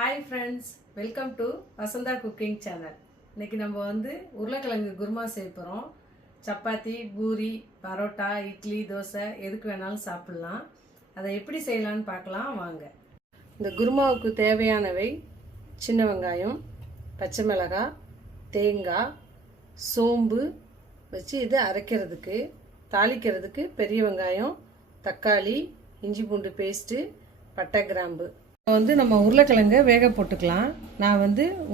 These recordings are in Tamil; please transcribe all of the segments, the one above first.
Hi friends, welcome to Vasantha cooking channel. இன்றைக்கி நம்ம உருளைக்கிழங்கு குருமா செய்ய போகிறோம். சப்பாத்தி, பூரி, பரோட்டா, இட்லி, தோசை எதுக்கு வேணாலும் சாப்பிட்லாம். அதை எப்படி செய்யலான்னு பார்க்கலாம் வாங்க. இந்த குருமாவுக்கு தேவையானவை சின்ன வெங்காயம், பச்சை மிளகாய், தேங்காய், சோம்பு வச்சு இது அரைக்கிறதுக்கு, தாளிக்கிறதுக்கு பெரிய வெங்காயம், தக்காளி, இஞ்சி பூண்டு பேஸ்ட்டு, பட்டை கிராம்பு. நம்ம உருளைக்கிழங்கை வேக போட்டுக்கலாம். நான்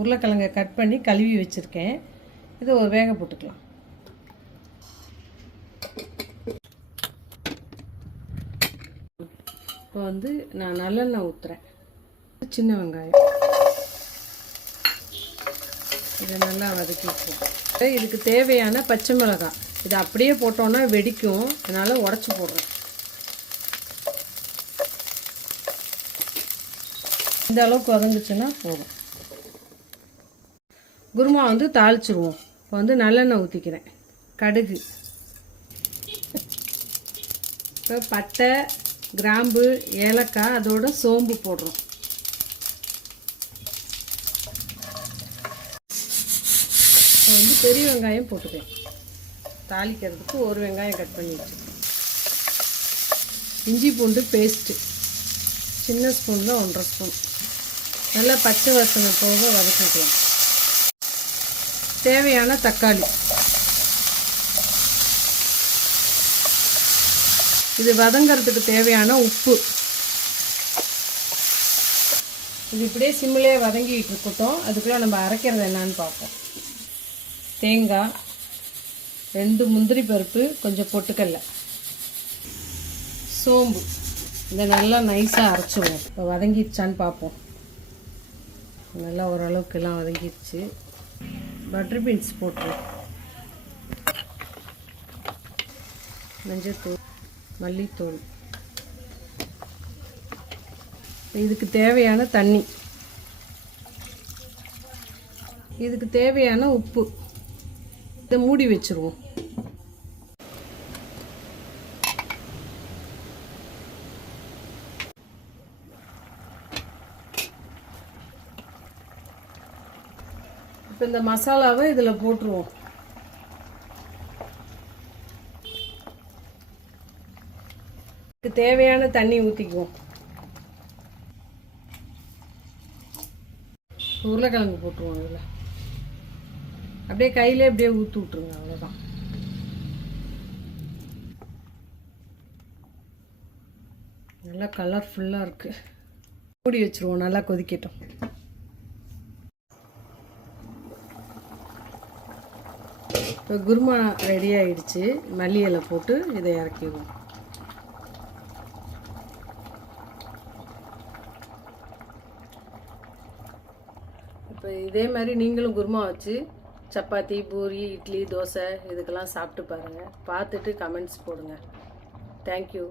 உருளைக்கிழங்கை கட் பண்ணி கழுவி வச்சுருக்கேன். இது வேக போட்டுக்கலாம். இப்போ நான் நல்லெண்ணெய் ஊற்றுறேன். சின்ன வெங்காயம் இதை நல்லா வதக்கி வச்சுருக்கேன். இதுக்கு தேவையான பச்சை மிளகாய், இதை அப்படியே போட்டோன்னா வெடிக்கும், அதனால் உடச்சி போடுறேன். இந்த அளவுக்கு வதங்குச்சுன்னா போதும். குருமா தாளிச்சிருவோம். இப்போ நல்லெண்ணெய் ஊற்றிக்கிறேன். கடுகு, இப்போ பட்டை, கிராம்பு, ஏலக்காய், அதோட சோம்பு போடுறோம். இப்போ பெரிய வெங்காயம் போட்டுக்கிறேன். தாளிக்கிறதுக்கு ஒரு வெங்காயம் கட் பண்ணி வச்சுருக்கேன். இஞ்சி பூண்டு பேஸ்ட்டு சின்ன ஸ்பூனில் 1.5 ஸ்பூன். நல்லா பச்சை வாசனை போக வதக்கிக்கலாம். தேவையான தக்காளி, இது வதங்கிறதுக்கு தேவையான உப்பு. இது இப்படியே சிம்மிலே வதங்கிட்டு இருக்கட்டும். அதுக்குள்ளே நம்ம அரைக்கிறது என்னன்னு பார்ப்போம். தேங்காய், 2 முந்திரி பருப்பு, கொஞ்சம் பொட்டுக்கடலை, சோம்பு, இதை நல்லா நைஸாக அரைச்சிடுவோம். இப்போ வதங்கிடுச்சான்னு பார்ப்போம். நல்லா ஓரளவுக்குலாம் வதங்கிடுச்சு. பட்டர் பீன்ஸ் போட்டுருவோம். மஞ்சள்தூள், மல்லித்தூள், இதுக்கு தேவையான தண்ணி, இதுக்கு தேவையான உப்பு. இதை மூடி வச்சுருவோம். இப்போ இந்த மசாலாவை இதில் போட்டுருவோம். இதுக்கு தேவையான தண்ணி ஊற்றிக்குவோம். உருளைக்கிழங்கு போட்டுருவோம். இதில் அப்படியே கையிலே அப்படியே ஊற்றி விட்ருங்க. அவ்வளோதான். நல்லா கலர்ஃபுல்லாக இருக்குது. மூடி வச்சுருவோம். நல்லா கொதிக்கட்டும். இப்போ குருமா ரெடி ஆகிடுச்சு. மல்லி இலை போட்டு இதை இறக்கிடுவோம். இப்போ இதே மாதிரி நீங்களும் குருமா வச்சு சப்பாத்தி, பூரி, இட்லி, தோசை இதுக்கெல்லாம் சாப்பிட்டு பாருங்கள். பார்த்துட்டு கமெண்ட்ஸ் போடுங்க. தேங்க்யூ.